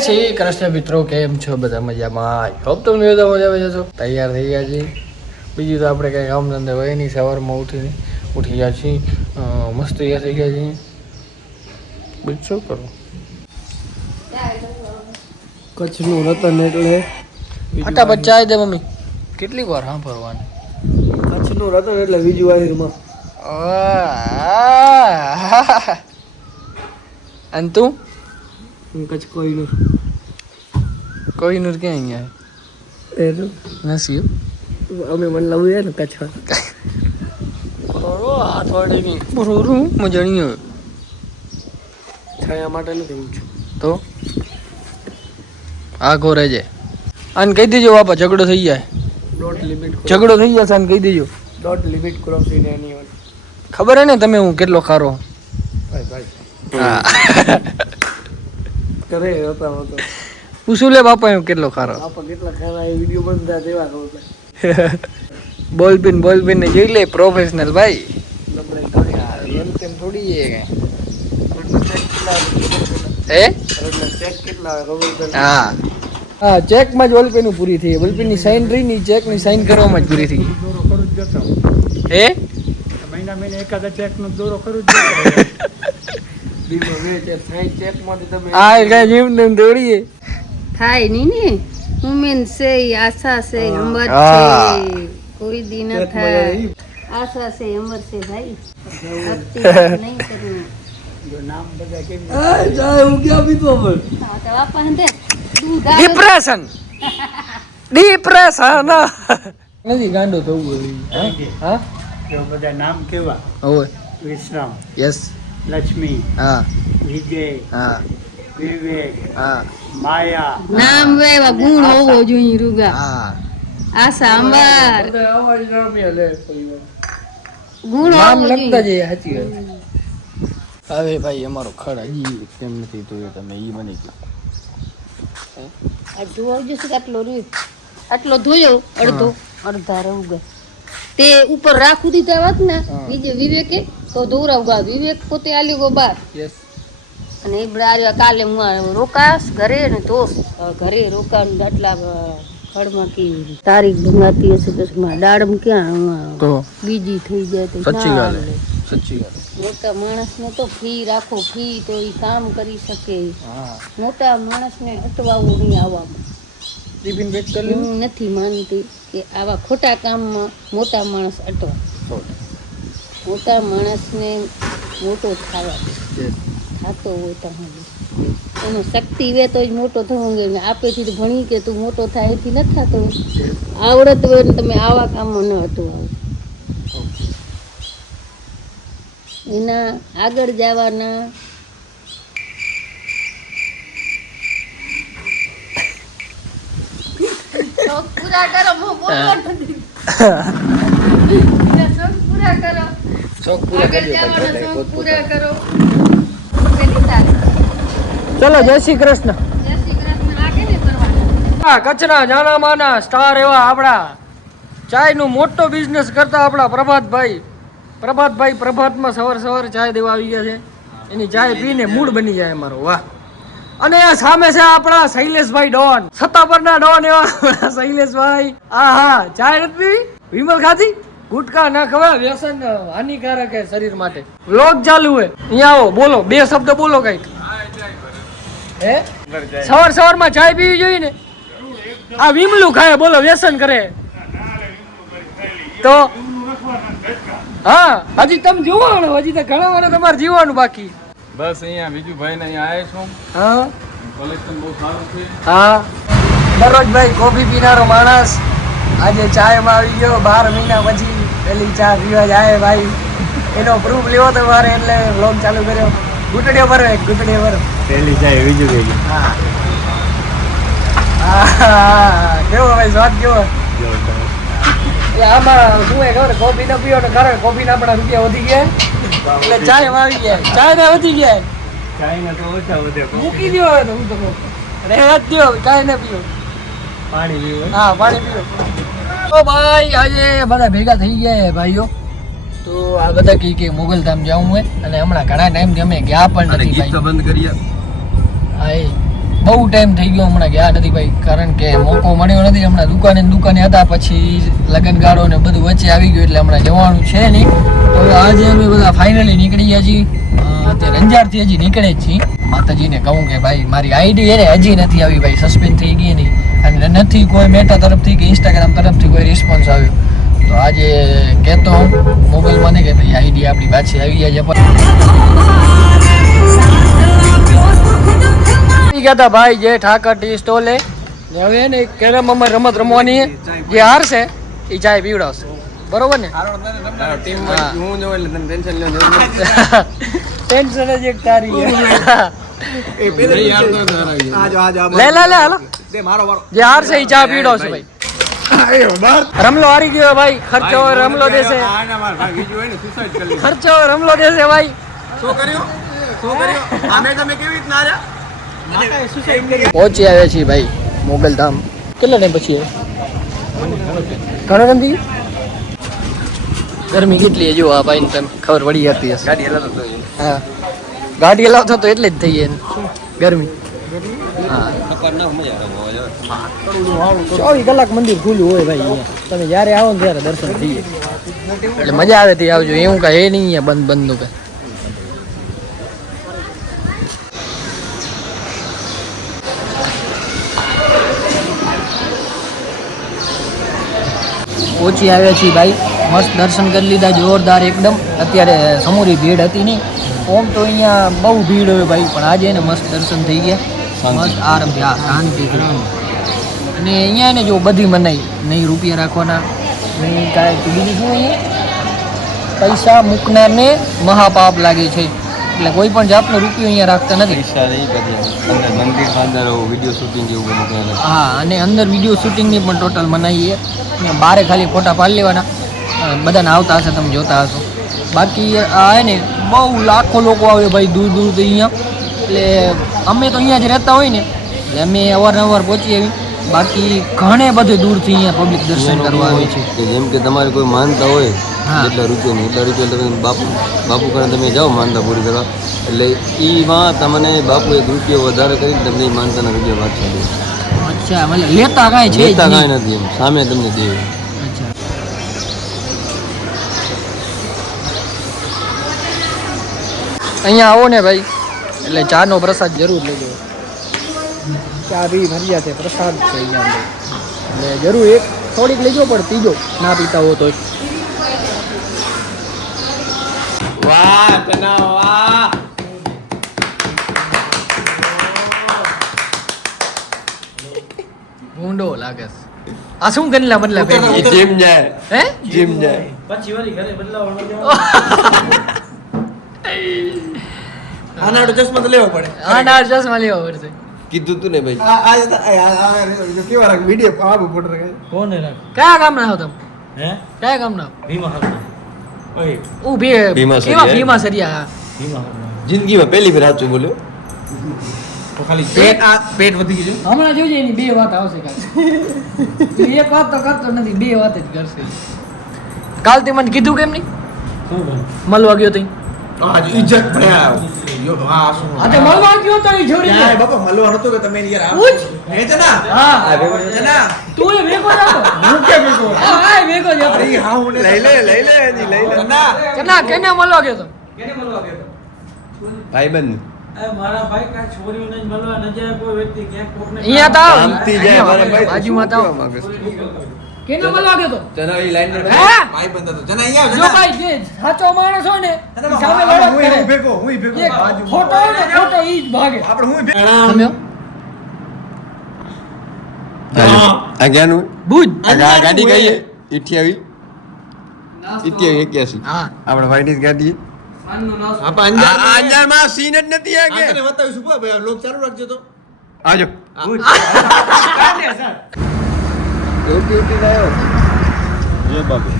શ્રી કૃષ્ણ મિત્રો, કેમ છો બધા? મજામાં? હોપ તમને બધા મજામાં જશો. તૈયાર થઈ ગયા છીએ. બીજું તો આપણે કંઈ કામ ધંધે હોય નહીં. સવારમાં ઉઠી ગયા છીએ, મસ્ત તૈયાર થઈ ગયા છીએ. બીજું શું કરું? કચ્છનું રતન એટલે ફટાફટ ચાય દે મમ્મી. કેટલી વાર સાંભળવાની? કચ્છનું રતન એટલે બીજું આહિરમાં. અને તું? કચ્છ કોઈનું કોઈનું ક્યાં અહીંયા નથી અમે મને લાવ્યું ને કચ્છ હાથ વાળીની બરોબર મજા નહીં આવે. છાયા માટે નથી ઊંચું તો આગો રહેજે. આને કહી દેજો બાપા, ઝઘડો થઈ જાય. ડોટ લિમિટ ઝઘડો થઈ જશે આને કહી દેજો. Dot limit cross in anyone. ખબર હે ને તમે હું કેટલો ખારો? ભાઈ હા કરે હતા તો પૂછું લે બાપા હું કેટલો ખારો. આપા કેટલા ખાના એ વિડિયો બનતા તેવા કહું. બોલપિન ને જોઈ લે, પ્રોફેશનલ ભાઈ. નબળે કરી તેમ થોડી છે કઈ. ચેક કેટલા હે? ચેક કેટલા ખબર હા હા, ચેકમાં જ બોલપેન પૂરી થઈ. બોલપેનની સાઈન રહી ની, ચેકની સાઈન કરવામાં જ પૂરી થઈ. દોરો કરું જ જતો હે? મહિને એકાદા ચેક નો દોરો કરું જ જતો ચેક માંથી તમે આ કઈ જીમ તેમ દોડીએ થાય નહીં ને. ઉમેન છે, આશા છે, અમર હા. છે, કોઈ દી ન થાય. આશા છે, અમર છે ભાઈ. ભક્તિ નહીં કરવી. નામ બધા કેમ જાય હું ક્યાં પીતો પણ હા, તો બાપા હંધે દૂધ આવે. ડિપ્રેશન નથી ગાંડો થવું. હા એવા બધા નામ કેવા? હોય. વિશ્રામ, યસ. લક્ષ્મી, હા વિજય, હા વિવેક, હા માયા. નામ વેવા ગુણ હોવો જોઈએ રૂગા. હા. આશા અમર બધા અવાજ નામ લે ગુણ નામ હોવો લખતા જોઈએ. જઈએ. સાચી વાત. હવે ભાઈ અમારો ખડા ઈ કેમ નથી તો તમે ઈ બની ગયો. આ ધોવાજો છે આટલો રહ્યો, આટલો ધોયો અડધો અડધા રહું ગયા. તે ઉપર રાખું દીધા વાત ને બીજે વિવેકે તો દોરાવ ગા. વિવેક પોતે આલી ગયો બાર. યસ. અને એ બધા કાલે હું રોકાશ ઘરે ને દોસ્ત ઘરે રોકાણ આટલા ફળમાં કેવી તારીખ ભંગાતી હશે તો દાડમ ક્યાં તો બીજી થઈ જાય તો સચ્ચી ના વાત હાલે. સચ્ચી વાત. મોટા માણસને તો ફી રાખો, ફી તો એ કામ કરી શકે. હા. મોટા માણસને અટવાવું નહીં આવવામાં. ટિફિન પેક કરી લીધું? હું નથી માનતી કે આવા ખોટા કામમાં મોટા માણસ અટવા. મોટા માણસને મોટો થવા થતો હોય તમારે એનો શક્તિ વે તો જ મોટો થવો જોઈએ. આપેથી તો ભણી કે તું મોટો થાય એથી નથી થતો. આવડત હોય ને તમે આવા કામમાં ન અટવાઓ. એના આગળ જવાના શોખ પૂરા કરો. શોખ પૂરા કરો. શોખ પૂરા આગળ કરજો જવાના બધા શોખ પૂરા કરો. ચલો જય શ્રી કૃષ્ણ. જય શ્રી કૃષ્ણ. આગે ને કરવાના. કચ્છના જાના માના સ્ટાર એવા આપણા ચાયનું મોટો બિઝનેસ કરતા આપણા પ્રભાતભાઈ પ્રભાતમાં સવાર ચાય દેવા આવી ગયા છે. એની ચાય પીને મૂડ બની જાય અમારો. વાહ. અને આ સામે છે આપણા શૈલેષભાઈ ડોન, સત્તાપરના ડોન એવા આપણા શૈલેષભાઈ. હા ચાય નથી પીવી? વિમલ ખાધી? ગુટકા ના ખવાય, વ્યસન હાનિકારક છે શરીર માટે. વ્લોગ ચાલુ હે, અહીંયા આવો, બોલો 2 શબ્દ બોલો કઈક. હે સવારમાં ચાય પીવી જોઈએ ને? આ વિમલું ખાય, બોલો વ્યસન કરે તો. હા હજી તમે જોવાનું, હજી તો ઘણા વાર તમારે જીવવાનું બાકી. બસ અહીંયા બીજું ભાઈ ને અહીંયા આવ્યા છું. હા કલેક્શન બહુ સારું છે. હા દરરોજ ભાઈ કોફી પીનારો માણસ આજે ચાયમાં આવી ગયો. 12 મહિના પછી પેલી ચા પીવા જાય ભાઈ. એનો પ્રૂફ લેવો તો મારે, એટલે વ્લોગ ચાલુ કર્યો. ઘૂંટડીઓ ભરો, એક ઘૂંટડીઓ ભરો. પહેલી જાય બીજું કઈ હા હા કેવો ભાઈ સ્વાદ કેવો? એ આમાં શું હે ખબર? કોફી ન પીવો ને ખરે કોફી ના આપણા રૂપિયા વધી ગયા એટલે ચાય આવી ગયા. ચાય ના વધી ગયા. ચાઇના તો ઓછા વધે. મૂકી દો હવે તો હું તો કહું. રહેવા જ દો, ચાય ના પીવો. પાણી પીવું. હા પાણી પીવો. તો ભાઈ આજે બધા ભેગા થઈ ગયા ભાઈઓ. તો આ બધા કે મોગલધામ જવું હોય અને હમણાં ઘણા ટાઈમથી અમે ગયા પણ નથી ભાઈ. બંધ કરીએ. હા એ બહુ ટાઈમ થઈ ગયો હમણાં ગયા નથી ભાઈ, કારણ કે મોકો મળ્યો નથી. હમણાં દુકાને હતા, પછી લગનગાળો ને બધું વચ્ચે આવી ગયું એટલે હમણાં જવાનું છે નહીં. તો આજે અમે બધા ફાઇનલી નીકળી ગયા છીએ. અત્યારે અંજારથી હજી નીકળે જ છીએ. માતાજીને કહું કે ભાઈ મારી આઈડી એને હજી નથી આવી ભાઈ, સસ્પેન્ડ થઈ ગઈ નહીં, અને નથી કોઈ મેટા તરફથી કે ઇન્સ્ટાગ્રામ તરફથી કોઈ રિસ્પોન્સ આવ્યો. તો આજે કહેતો હું મોબાઈલમાં ને કે ભાઈ આઈડી આપણી પાછી આવી જાય છે. ગયા હતા ભાઈ જે ઠાકર ટી સ્ટોલે. હવે ને કેરમ અમે રમત રમવાની છે. જે હારશે એ ચાય પીવડાવશે, બરોબર ને? ટેન્શન જ એક તારી લે હાલો. જે હારશે એ ચા પીવડાવશે ભાઈ. રમલો હારી ગયો ભાઈ, ખર્ચો રમલો દેશે, ખર્ચો રમલો દેશે ભાઈ. પહોંચી આવ્યા છીએ ભાઈ મોગલધામ. કેટલા ટાઈમ પછી ઘણા ગંદી ગરમી કેટલી જો આ ભાઈ તમે ખબર પડી જતી હશે. હા ગાડી હલાવતો તો એટલે જ થઈ જાય ગરમી. હા 24 કલાક મંદિર ખુલ્લું હોય ભાઈ અહીંયા. તમે જ્યારે આવો ને ત્યારે દર્શન થઈ જાય એટલે મજા આવે તે આવજો. એવું કાંઈ એ નહીં અહીંયા બંધ નું કાંઈ. પહોંચી આવ્યા છીએ ભાઈ, મસ્ત દર્શન કરી લીધા જોરદાર એકદમ. અત્યારે સમૂરી ભીડ હતી નહીં, ઓમ તો અહીંયા બહુ ભીડ હોય ભાઈ, પણ આજે એને મસ્ત દર્શન થઈ ગયા, મસ્ત આરામથી. હા શાંતિથી. અને અહીંયા એને જો બધી મનાઈ નહીં, રૂપિયા રાખવાના નહીં, કાંઈ બીજું શું અહીંયા પૈસા મૂકનારને મહાપાપ લાગે છે, એટલે કોઈ પણ જાતનો રૂપિયો અહીંયા રાખતા નથી. હા અને અંદર વિડીયો શૂટિંગની પણ ટોટલ મનાઈ છે. બારે ખાલી ફોટા પાડી લેવાના, બધાને આવતા હશે તમે જોતા હશો. બાકી આ હે ને બહુ લાખો લોકો આવે ભાઈ દૂર દૂરથી અહીંયા. એટલે અમે તો અહીંયા જ રહેતા હોય ને એટલે અમે અવારનવાર પહોંચી આવી. બાકી ઘણે બધે દૂરથી અહીંયા પબ્લિક દર્શન કરવા આવે છે. જેમ કે તમારે કોઈ માનતા હોય એટલા રૂપિયા તમે બાપુ કરે તમે જાઓ માનતા પૂરી કરવા, એટલે એમાં તમને બાપુ 1 રૂપિયો વધારે કરી તમને માનતાના રૂપિયા પાછા દે. અચ્છા મતલબ લેતા કાંઈ છે કાંઈ નથી, એમ સામે તમને દે. અચ્છા અહીંયા આવો ને ભાઈ એટલે ચાનો પ્રસાદ જરૂર લેજો. ચા બી મર્યા છે, પ્રસાદ છે અહીંયા એટલે જરૂર એક થોડીક લેજો, પણ પીજો ના પીતા હો તોય. વાહ તના વાહ. ઊંડો લાગે છે. આ શું ગનલા બદલા પહેરી? જીમ જાય, હે જીમ જાય. પછી વળી ઘરે બદલાવાનો આના ચશ્મા તો લેવો પડે. આના ચશ્મા લેવા પડશે. કીધું તું ને ભાઈ. કેવા રાખ વિડિયો આવું પડે કોને રાખ કયા ગામના હો તમે? હે કયા ગામના? ભીમા હાથ ઓય ભીમા સરિયા. કેવા ભીમા સરિયા? ભીમા જિંદગીમાં પહેલી વાર સાચું બોલ્યો. તો ખાલી પેટ વધી ગયું હમણાં જોજે એની 2 વાત આવશે કાલ. એક વાત તો કરતો નથી, 2 વાત જ કરશે. કાલ તે મને કીધું કેમ નહીં શું ભાઈ મળવા ગયો તઈ? આજ ઇજ્જત ભર્યા યો હા શું આજે મળવા ગયો તો ઈ છોડી ના દે. બાપા મળવા નતો કે તમે યાર આવો પૂછ. હે જના હા જના તું એ ભેગો જાતો. હું કે બેકો હા હા ભેગો જાતો. અરે હા હું લઈ લે જના કેને મળવા ગયો તો? ભાઈબંધ મારા ભાઈ કાંઈ છોરીઓને જ મળવા ન જાય કોઈ વ્યક્તિ ક્યાંક કોકને અહીંયા તો આવ. શાંતિ જાય મારા ભાઈ. બાજુમાં તો આવ. કેને મળવા ગયો તો? ચલો એ લાઈન પર હે ભાઈ બંધ તો જના અહીંયા જો ભાઈ જે સાચો માણસ હોય ને ઈ સામે લડત હું કરે. ભેગો જે ખોટો હોય ને ખોટો ઈ જ ભાગે. આપણે હું સમજો? આ ક્યાંનું? ભુજ. આ ગાડી કઈ છે? 88 હા આપણે વાઈટ ગાડી. આપા અંજારમાં સીન જ નથી આ કે. આને બતાવીશું ભાઈ લોક ચાલુ રાખજો તો આવજો. જે બાબુ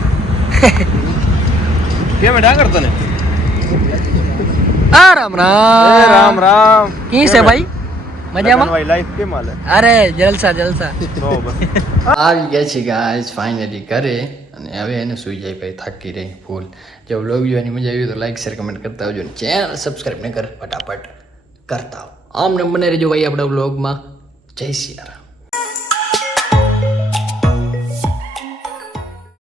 કેમ ડાંગર તને? આ રામ રામ રામ. કી છે ભાઈ? મજામાં? ભાઈ લાઈફ કેમ હાલે? અરે જલસા જલસા. તો બસ આવી ગયા છે ગાઈસ ફાઇનલી ઘરે, અને હવે એને સુઈ જાય ભાઈ, થાકી રહી ફૂલ. જો વ્લોગ જોવાની મજા આવી તો લાઈક શેર કમેન્ટ કરતા આવજો, અને ચેનલ સબસ્ક્રાઇબ ન કર ફટાફટ કરતા આવો. આમ ને બને રહેજો ભાઈ આપણા બ્લોગમાં. જય સિયારામ.